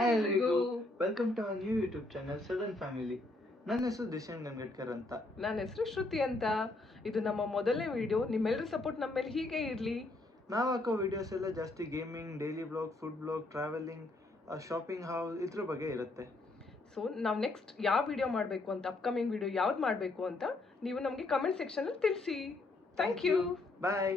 Hi ಎಲ್ರಿಗೂ, welcome to our new YouTube channel sudden family. ನನ್ನ ಹೆಸರು ದಿಶಾಂಗ್ ಗಂಗಡ್ಕರ್ ಅಂತ. ನನ್ನ ಹೆಸರು ಶ್ರುತಿ ಅಂತ. ಇದು ನಮ್ಮ ಮೊದಲನೇ ವಿಡಿಯೋ. ನಿಮ್ಮೆಲ್ಲರ ಸಪೋರ್ಟ್ ನಮ್ಮ ಮೇಲೆ ಹೀಗೆ ಇರಲಿ. ನಾವು ಹಾಕೋ ವಿಡಿಯೋಸ್ ಎಲ್ಲ ಜಾಸ್ತಿ gaming, daily blog, food blog, travelling, shopping house ಇದ್ರ ಬಗ್ಗೆ ಇರುತ್ತೆ. ಸೊ ನಾವು ನೆಕ್ಸ್ಟ್ ಯಾವ ವಿಡಿಯೋ ಮಾಡಬೇಕು ಅಂತ, ಅಪ್ಕಮಿಂಗ್ ವಿಡಿಯೋ ಯಾವ್ದು ಮಾಡಬೇಕು ಅಂತ ನೀವು ನಮಗೆ ಕಮೆಂಟ್ ಸೆಕ್ಷನಲ್ಲಿ ತಿಳಿಸಿ. Thank you. ಬಾಯ್.